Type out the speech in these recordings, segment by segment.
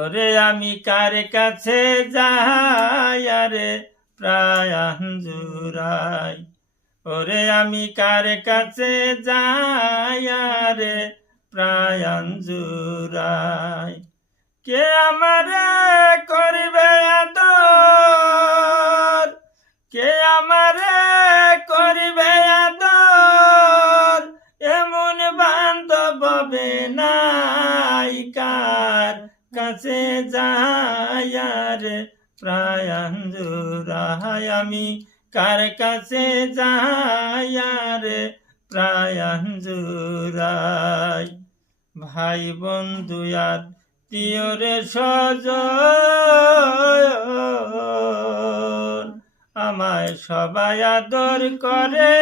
ওরে আমি কার কাছে যাই আরে প্রাণ জুড়াই। ওরে আমি কার কাছে যাই আরে প্রাণ জুড়াই। কে আমারে করবে আদর, কে আমারে করবে আদর, এমন বান্ধব হবে নাই। কার কাছে যাই আরে প্রাণ জুড়াই। আমি কার কাছে যাই আরে প্রাণ জুড়াই। ভাই বন্ধু আত্মীয়রে স্বজন আমায় সবাই আদর করে।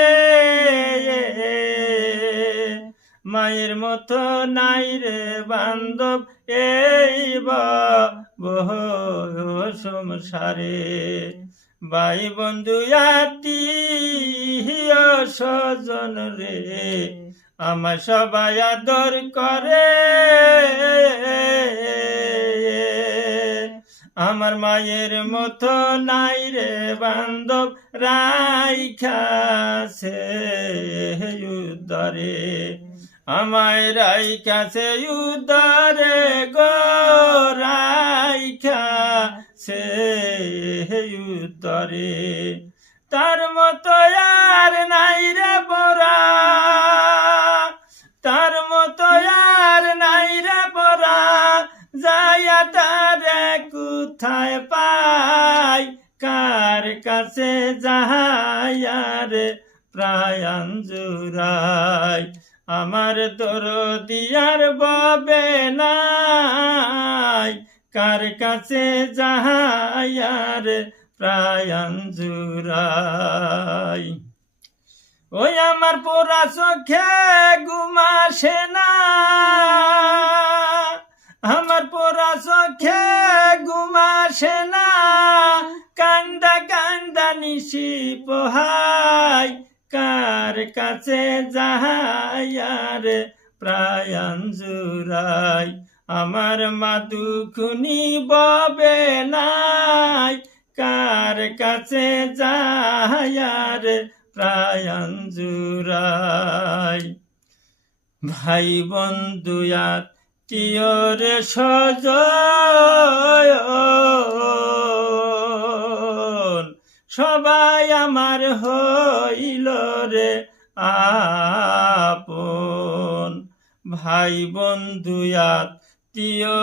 মায়ের মতো নাই রে বান্ধব এই সংসারে। ভাই বন্ধু আত্মীয় স্বজন রে আমায় সবাই আদর করে। আমার মায়ের মতো নাই রে বান্ধব রাইখাছে উদরে, আমায় রাইখাছে উদরে গো রাইখাছে উদরে। তার মতো আর নাই রে বরা, তার মতো আর নাই রে বরা, যাইয়া তারে কোথায় পাই। কার কাছে যাই আরে প্রাণ জুড়াই। আমার দরদিয়ার বাবে নাই, কার কাছে যাই আরে প্রাণ জুড়াই। ওই আমার পোড়া চোখে ঘুম আসে না, আমার পোড়া চোখে ঘুম আসে না, কান্দা কান্দা নিশি পোহাই। কার কাছে যাই আরে প্রাণ জুড়াই। আমার মা দুখুনি ববে নাই, কার কাছে যাই আরে প্রাণ জুড়াই। ভাই বন্ধু আত্মীয়রে স্বজন সবাই আমার হইল রে আপন। ভাই বন্ধু আত্মীয়